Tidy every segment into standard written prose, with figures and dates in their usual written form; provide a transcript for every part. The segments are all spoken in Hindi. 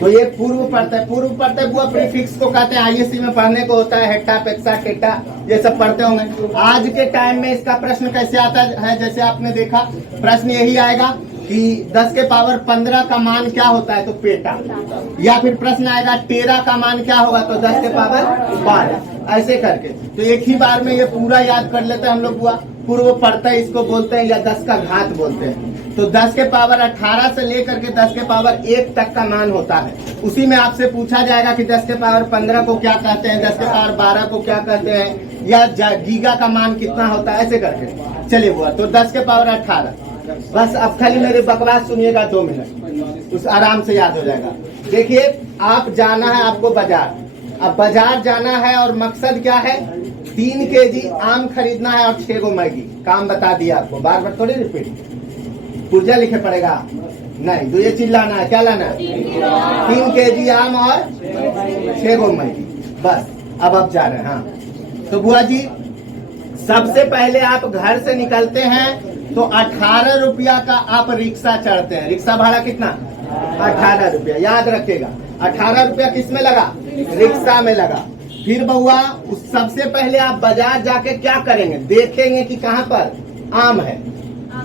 तो ये पूर्व प्रत्यय। पूर्व प्रत्यय बुआ प्रीफिक्स को कहते हैं, आईएससी में पढ़ने को होता है, हेट्टा पेक्सा टेट्टा ये सब पढ़ते होंगे। आज के टाइम में इसका प्रश्न कैसे आता है, जैसे आपने देखा प्रश्न यही आएगा कि 10 के पावर 15 का मान क्या होता है, तो पेटा। या फिर प्रश्न आएगा 13 का मान क्या होगा, तो 10 के पावर 12। ऐसे करके तो एक ही बार में ये पूरा याद कर लेते हैं हम लोग बुआ। पूर्व प्रत्यय इसको बोलते हैं या 10 का घात बोलते हैं। तो 10 के पावर 18 से लेकर के 10 के पावर 1 तक का मान होता है। उसी में आपसे पूछा जाएगा कि 10 के पावर 15 को क्या कहते हैं, 10 के पावर 12 को क्या कहते हैं, या गीगा का मान कितना होता है, ऐसे करके। चलिए बुआ, तो 10 के पावर 18। बस अब खाली मेरे बकवास सुनिएगा 2 मिनट, उस आराम से याद हो जाएगा। देखिए, आप जाना है आपको बाजार। अब बाजार जाना है और मकसद क्या है, 3 केजी आम खरीदना है और 6 गो मैगी। काम बता दिया आपको, बार बार थोड़ी रिपीट। पुर्जा लिखे पड़ेगा नहीं, तो ये चीज लाना है। क्या लाना है, 3 केजी आम और 6 गो मैगी। बस अब आप जा रहे हैं। हाँ, तो बुआ जी सबसे पहले आप घर से निकलते हैं तो 18 रुपया का आप रिक्शा चढ़ते हैं। रिक्शा भाड़ा कितना, 18 रुपया। याद रखिएगा, 18 रुपया किस में लगा, रिक्शा में लगा। फिर बउआ उस सबसे पहले आप बाजार जाके क्या करेंगे, देखेंगे कि कहाँ पर आम है।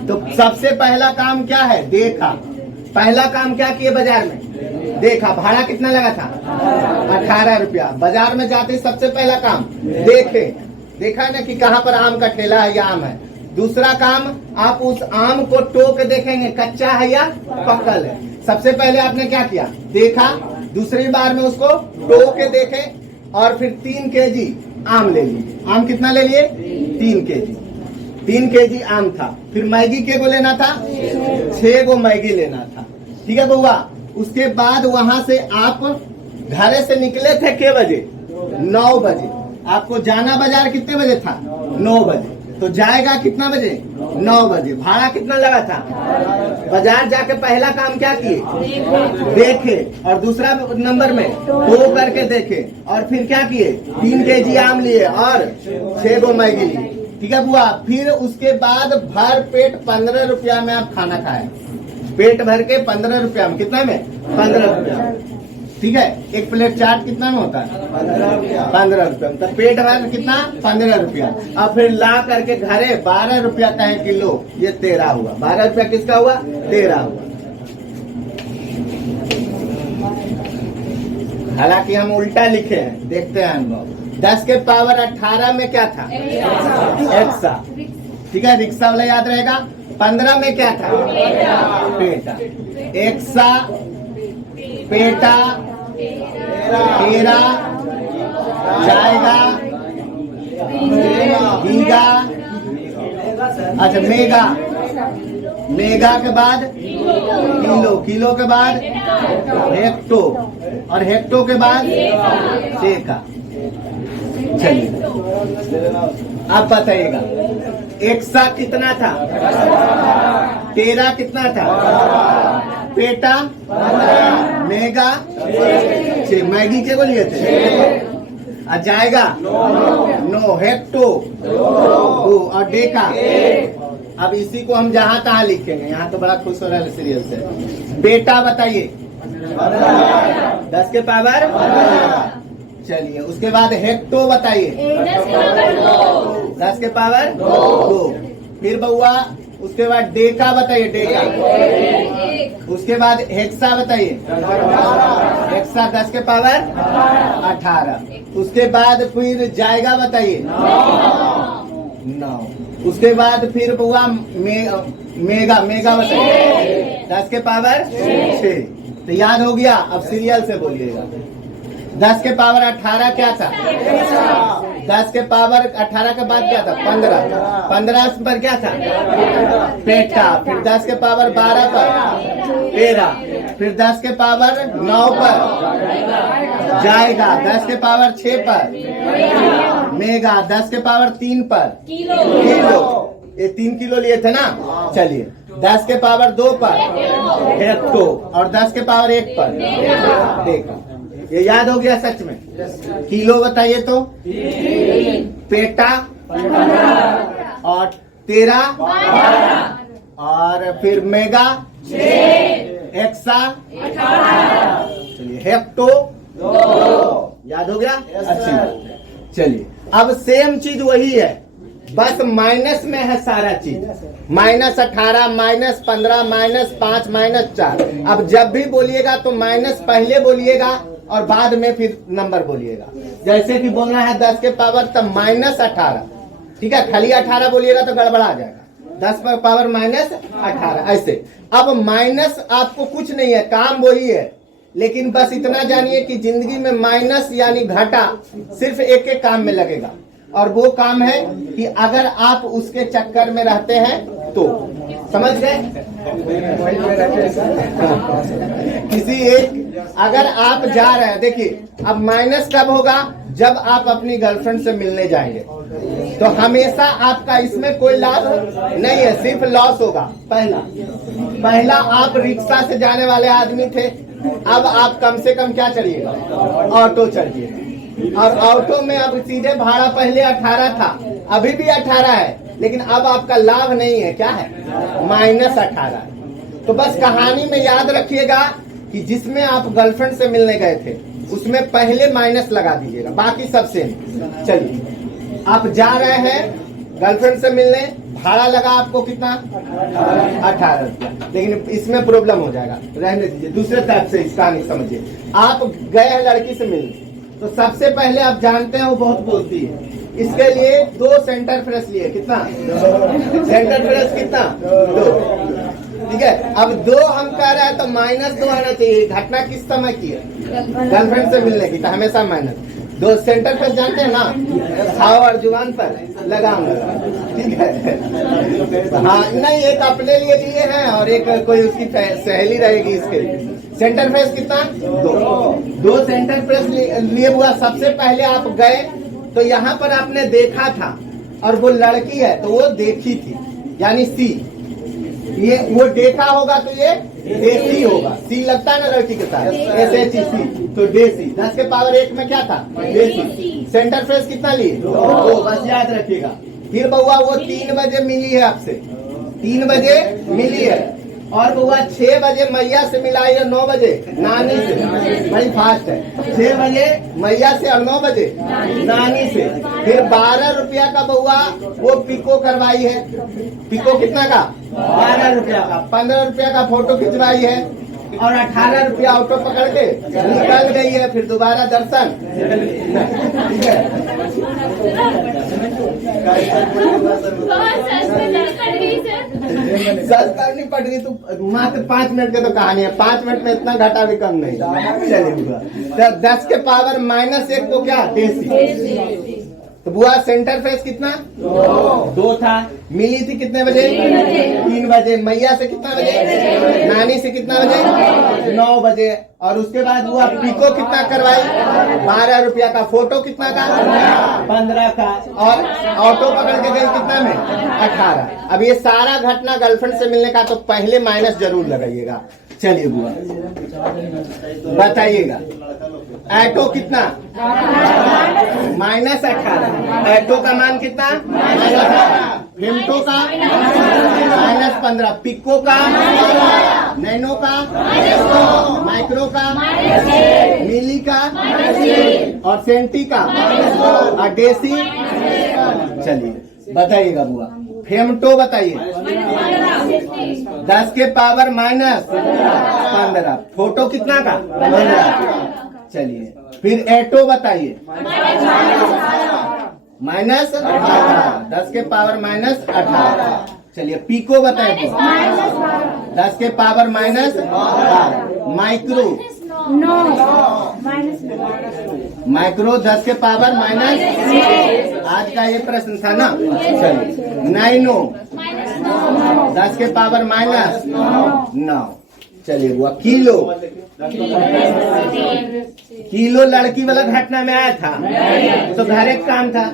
तो सबसे पहला काम क्या है, देखा। पहला काम क्या किए बाजार में, देखा। भाड़ा कितना लगा था, 18 रुपया। बाजार में जाते सबसे पहला काम देखे, देखा ना कि कहाँ पर आम का ठेला है या आम है। दूसरा काम, आप उस आम को टोक देखेंगे कच्चा है या पकल है। सबसे पहले आपने क्या किया, देखा। दूसरी बार में उसको टोक के देखे और फिर 3 केजी आम ले लिए। आम कितना ले लिए, 3 केजी। 3 केजी आम था। फिर मैगी के को लेना था, 6 गो मैगी लेना था। ठीक है बउआ। उसके बाद वहां से आप घर से निकले थे के बजे, 9 बजे। आपको जाना बाजार कितने बजे था, 9 बजे। तो जाएगा कितना बजे, 9 बजे। भाड़ा कितना लगा था, बाजार जाके पहला काम क्या किए, देखे। और दूसरा नंबर में टो करके देखे। और फिर क्या किए, 3 केजी आम लिए और 6 गो मैगी लिए। ठीक है बुआ। फिर उसके बाद भर पेट 15 रुपया में आप खाना खाए। पेट भर के 15 रुपया में, कितना में, 15 रुपया। ठीक है। एक प्लेट चाट कितना में होता है, 15 रुपया। तो पेट भर कितना, 15 रुपया। अब फिर ला करके घरे 12 रुपया का है किलो, ये 13 हुआ। 12 रुपया किसका हुआ, 13 हुआ। हालांकि हम उल्टा लिखे हैं, देखते हैं हम लोग। 10 के पावर 18 में क्या था, एक्सा। ठीक है, रिक्शा वाला याद रहेगा। 15 में क्या था, पेटा। एक्सा, पेटा, 13, जाएगा, गीगा, अच्छा मेगा। मेगा के बाद किलो, किलो के बाद हेक्टो, और हेक्टो के बाद सेका। चलिए आप बताइएगा, एक्सा कितना था, 13 कितना था, पेटा, मेगा, 6 मैगी के को लिए थे। आ जाएगा 9, हेक्टो 2 और डेका। अब इसी को हम जहाँ तहाँ लिखेंगे। यहाँ तो बड़ा खुश हो रहा है सीरियल से। बेटा बताइए, 10 के पावर। चलिए उसके बाद हेक्टो बताइए, 10 के पावर 2। फिर बउआ उसके बाद डेका बताइए, डेका। उसके बाद हेक्सा बताइए, हेक्सा 10 के पावर 18। उसके बाद फिर जाएगा बताइए, 9। उसके बाद फिर बउआ मेगा, मेगा बताइए, 10 के पावर 6। तो याद हो गया। अब सीरियल से बोलिएगा। 10 के पावर 18 क्या था, 10 के पावर 18 के बाद क्या था, 15। 15 पर क्या था, पेटा। फिर 10 के पावर 12 पर 13। फिर 10 के पावर 9 पर जाएगा, 10 के पावर 6 पर मेगा, 10 के पावर 3 पर किलो। ये 3 किलो लिए थे ना। चलिए 10 के पावर 2 पर हेक्टो, और 10 के पावर 1 पर डेका। ये याद हो गया सच में। किलो बताइए तो, पेटा और 13, और फिर मेगा, एक्सा, 18। चलिए हेक्टो याद हो गया? अच्छी बात है। चलिए अब सेम चीज वही है, बस माइनस में है सारा चीज। -18, -15, -5, -4। अब जब भी बोलिएगा तो माइनस पहले बोलिएगा और बाद में फिर नंबर बोलिएगा। जैसे कि बोलना है 10 के पावर तब -18, ठीक है, खाली 18 बोलिएगा तो गड़बड़ा जाएगा। 10 पर पावर -18 ऐसे। अब माइनस आपको कुछ नहीं है, काम वही है, लेकिन बस इतना जानिए कि जिंदगी में माइनस यानी घाटा सिर्फ एक एक काम में लगेगा, और वो काम है कि अगर आप उसके चक्कर में रहते हैं तो, समझ गए? किसी एक, अगर आप जा रहे हैं, देखिए अब माइनस कब होगा? जब आप अपनी गर्लफ्रेंड से मिलने जाएंगे, तो हमेशा आपका इसमें कोई लाभ नहीं है, सिर्फ लॉस होगा। पहला आप रिक्शा से जाने वाले आदमी थे, अब आप कम से कम क्या चढ़िएगा? ऑटो चढ़िए, और ऑटो में अब सीधे भाड़ा पहले 18 था, अभी भी 18 है, लेकिन अब आपका लाभ नहीं है, क्या है? -18। तो बस कहानी में याद रखिएगा कि जिसमें आप गर्लफ्रेंड से मिलने गए थे उसमें पहले माइनस लगा दीजिएगा, बाकी सब सेम। चलिए आप जा रहे हैं गर्लफ्रेंड से मिलने, भाड़ा लगा आपको कितना? 18 रुपया, लेकिन इसमें प्रॉब्लम हो जाएगा, रहने दीजिए। दूसरे टाइप से इसका नहीं समझिए। आप गए हैं लड़की से मिलने, तो सबसे पहले आप जानते हैं वो बहुत बोलती है, इसके लिए 2 सेंटर फ्रेश लिए। कितना सेंटर फ्रेश? कितना? 2, ठीक है। अब 2 हम कह रहे हैं तो -2 आना चाहिए। घटना किस समय की है? गर्लफ्रेंड से मिलने की, तो हमेशा माइनस। 2 सेंटर फ्रेश जानते हैं ना, छाव और जुबान पर लगाऊंगा, ठीक है। हाँ नहीं, एक अपने लिए लिए हैं और एक कोई उसकी सहेली रहेगी इसके लिए। सेंटर फ्रेश कितना? 2 सेंटर फ्रेश लिए हुआ। सबसे पहले आप गए तो यहाँ पर आपने देखा था, और वो लड़की है तो वो देखी थी, यानी सी। ये वो देखा होगा तो ये देसी होगा, सी लगता है ना लड़की के साथ, SHC, तो देसी। 10 के पावर 1 में क्या था? देसी। सेंटर फ्रेश कितना लिए? 2, बस याद रखिएगा। फिर बउआ वो 3 बजे मिली है आपसे, 3 बजे मिली है, और बउआ 6 बजे मैया से मिलाई है, 9 बजे नानी से। भाई फास्ट है। 6 बजे मैया से और 9 बजे नानी से। फिर 12 रुपया का बउआ वो पिको करवाई है। पिको कितना का? 12 रुपया का। 15 रुपया का फोटो खिंचवाई है, और 18 रुपया ऑटो पकड़ के निकल गई है। फिर दोबारा दर्शन, ठीक है। सच करनी पड़ गई तो मात्र 5 मिनट की तो कहानी है, 5 मिनट में इतना घाटा भी कम नहीं। चलिए तो 10 के पावर -1 को क्या? देसी। तो बुआ सेंटर फ्रेश कितना? 2 था। मिली थी कितने बजे? 3 बजे। मैया से कितना बजे? नानी से कितना बजे? 9 बजे। और उसके बाद बुआ पिको कितना करवाई? 12 रुपया का। फोटो कितना का? 15 का। और ऑटो पकड़ के गई कितना में? 18। अब ये सारा घटना गर्लफ्रेंड से मिलने का, तो पहले माइनस जरूर लगाइएगा। चलिए बुआ बताइएगा, ऑटो कितना? -18। ऑटो का मान कितना? फेमटो का -15। पिको का, नैनो का, माइक्रो का, मिली का, और सेंटी का, और देसी। चलिए बताइएगा बुआ। फेमटो बताइए। 10 के पावर -15। फोटो कितना का? 15। चलिए फिर एटो बताइए। -18। 10 के पावर -18। चलिए पिको बताइए। 10 के पावर -12। माइक्रो, माइक्रो 10 के पावर -। आज का ये प्रश्न था ना। चलिए नाइनो 10 के पावर -9। चलिए हुआ किलो। किलो लड़की वाला घटना में आया था, तो घर एक काम था,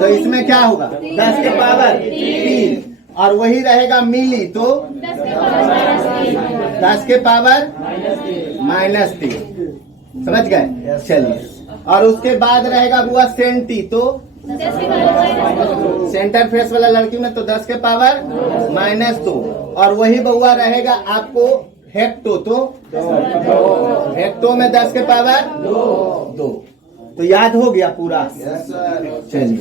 तो इसमें क्या होगा? 10 के पावर 3। और वही रहेगा मिली, तो 10 के पावर -3। समझ गए? चलिए और उसके बाद रहेगा बुआ सेंटी, तो सेंटर फेस वाला लड़की में तो 10 के पावर -2। और वही बउआ रहेगा आपको हेक्टो तो हेक्टो में 10 के पावर 2। तो याद हो गया पूरा। चलिए।